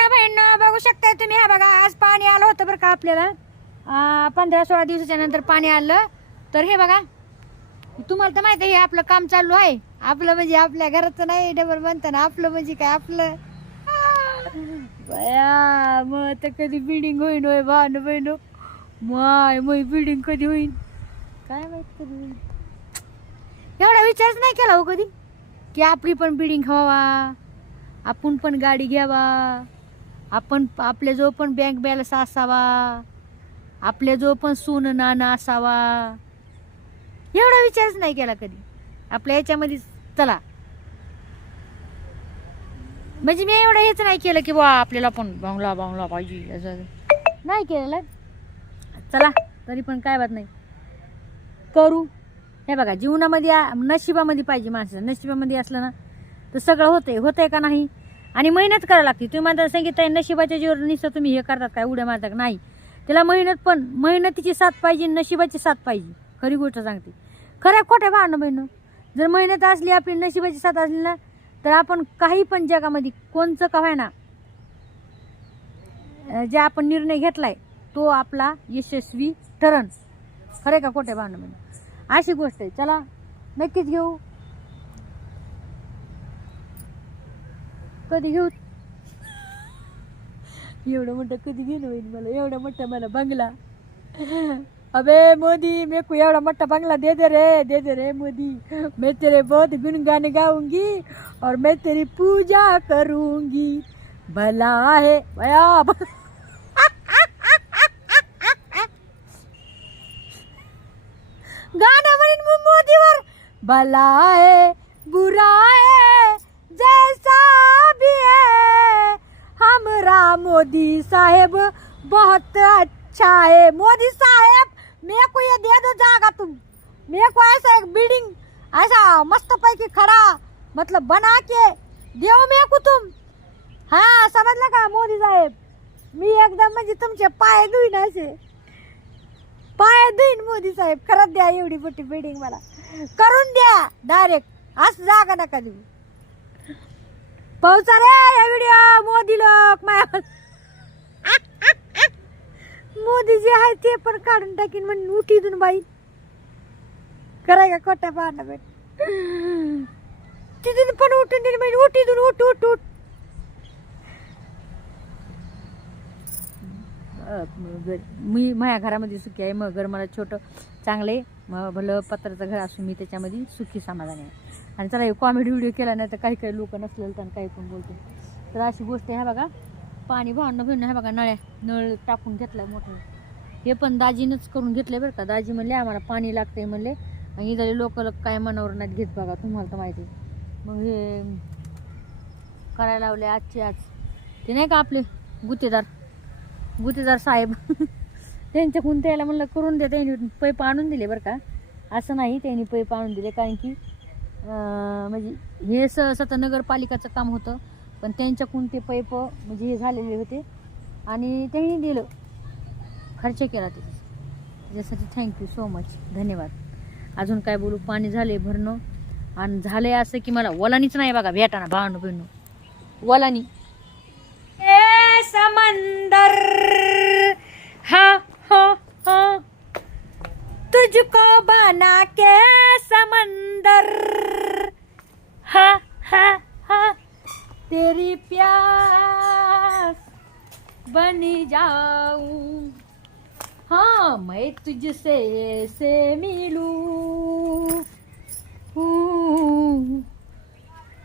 ना बहिण बघू शकताय तुम्ही. हा बघा आज पाणी आलं होतं बरं का आपल्याला. पंधरा सोळा दिवसाच्या नंतर पाणी आलं. तर हे बघा तुम्हाला तर माहिती आहे हे आपलं काम चालू आहे. आपलं म्हणजे आपल्या घराचं नाही डबल बनतं ना आपलं म्हणजे काय आपलं? बया मग तर कधी बिल्डिंग होईन होय भान बहिण? माय मग बिल्डिंग कधी होईन? काय माहीत कधी होईन? एवढा विचारच नाही केला हो कधी? की आपली पण बिल्डिंग व्हावा आपण पण गाडी घ्यावा. आपण आपल्या जो पण बँक बॅलन्स असावा आपल्या जो पण सून नाणं असावा एवढा विचारच नाही केला कधी. आपल्या याच्यामध्ये चला. म्हणजे मी एवढं हेच नाही केलं की बा आपल्याला पण बंगला बंगला पाहिजे असं नाही केलं चला तरी पण काय बात नाही. करू. हे बघा जीवनामध्ये आ- नशिबामध्ये पाहिजे माणसं नशिबामध्ये असलं ना तर सगळं होतंय. होतंय का नाही? आणि मेहनत करावं लागते. तुम्ही म्हणता सांगितलं नशिबाच्या जीवर नुसतं तुम्ही हे करतात काय? उड्या मारतात. नाही. त्याला मेहनत पण मेहनतीची साथ पाहिजे नशिबाची साथ पाहिजे. खरी गोष्ट सांगते. खऱ्या खोट्या भांडणं बहिण. जर मेहनत असली आपली नशिबाची साथ असली ना तर आपण काही पण जगामध्ये कोणचं का व्हायना जे आपण निर्णय घेतलाय तो आपला यशस्वी ठरण खरे का खोटे भावना बहिण? अशी गोष्ट आहे. चला नक्कीच घेऊ. कधी घेऊ? एवढं मोठं कधी घेणं होईल मला? एवढा मोठा मला बंगला. अबे मोदी मेरे को एवढा मोठा बंगला दे दे रे दे दे रे मोदी. मैं तेरे बहुत गुनगान गाऊंगी और मैं तेरी पूजा करूंगी. भला है भया गाणं म्हणून मोदीवर. भला है बुरा आहे मोदी साहेब बहुत अच्छा है। मोदी साहेब मेरे को ये दे दो जागा तुम। मेरे को ऐसा एक बिल्डिंग ऐसा मस्त पैकी खड़ा मतलब बना के देव मेरे को तुम। हाँ समजलं का मोदी साहेब? मी एकदम म्हणजे तुमचे पाय धुईन असे. पाय धुईन मोदी साहेब खरंच द्या एवढी मोठी बिल्डिंग मला. करून द्या डायरेक्ट असं जागा नका देऊ. पावसा रे या व्हिडिओ मोदी लोक माया मोदी जे आहे ते पण काढून टाकीन म्हणून उठी इथून बाई. कराय का खोट्या पाहणं भेट तिथून पण उठून दिली म्हणजे उठी इथून उठ उठ उठ. मी माझ्या घरामध्ये सुखी आहे. मग घर मला छोटं चांगलं आहे. मग भलं पत्राचं घर असून मी त्याच्यामध्ये सुखी समाधान आहे. आणि चला हे कॉमेडी व्हिडिओ केला नाही तर काही काही लोक नसलेलं तर काही पण बोलतो तर अशी गोष्ट आहे बघा. पाणी भांडणं भिवणं हे बघा नळ्या नळ टाकून घेतलाय मोठं. हे पण दाजीनंच करून घेतलंय बरं का. दाजी म्हणले आम्हाला पाणी लागतंय म्हणले. आणि इथले लोक काय मनावर नाहीत घेत बघा तुम्हाला तर माहिती आहे. मग हे करायला लावले आजचे आज. ते नाही का आपले गुत्तेदार? गुत्तेदार साहेब. त्यांच्याकडून त्याला म्हणलं करून दे त्यांनी पैप आणून दिले बरं का. असं नाही त्यांनी पैप आणून दिले. कारण की म्हणजे हे स स्वतः नगरपालिकाचं काम होतं. पण त्यांच्याकडून ते पैप म्हणजे हे झालेले होते. आणि त्यांनी दिलं. खर्च केला ते. त्याच्यासाठी थँक्यू सो मच धन्यवाद. अजून काय बोलू? पाणी झाले भरणं. आणि झालंय असं की मला वलानीच नाही बघा भेटाना भावनं बहिणं वलानी. ए समंदर. हा हा हा. तुझको बना के समंदर. हा हा हा. तेरी प्यास बनी जाऊं। हाँ मैं तुझसे से मिलूं।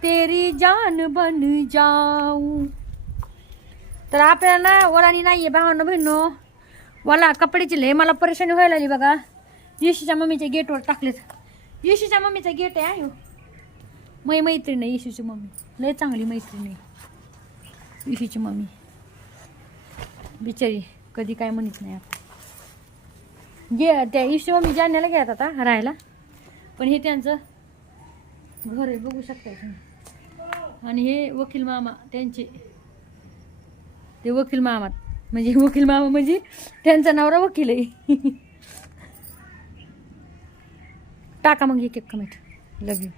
तेरी जान बन जाऊं। तर आपल्याला ना नाही नाहीये भावानं बहिणो मला कपड्याची लय मला परेशानी व्हायला आली बघा। येशूच्या मम्मीच्या गेटवर टाकलेत. येशूच्या मम्मीचा गेट आहे हो मै मैत्रीण आहे येशूची मम्मी. लय चांगली मैत्रीण आहे. येशूची मम्मी. बिचारी कधी काय म्हणत नाही आता. गे त्या येशू मम्मी जाण्याला गेल्यात आता राहायला. पण हे त्यांचं घर आहे बघू शकता तुम्ही. आणि हे वकील मामा त्यांचे. ते वकील मामा म्हणजे वकील मामा म्हणजे त्यांचा नवरा वकील आहे. टाका मग एक एक कमेंट लव यू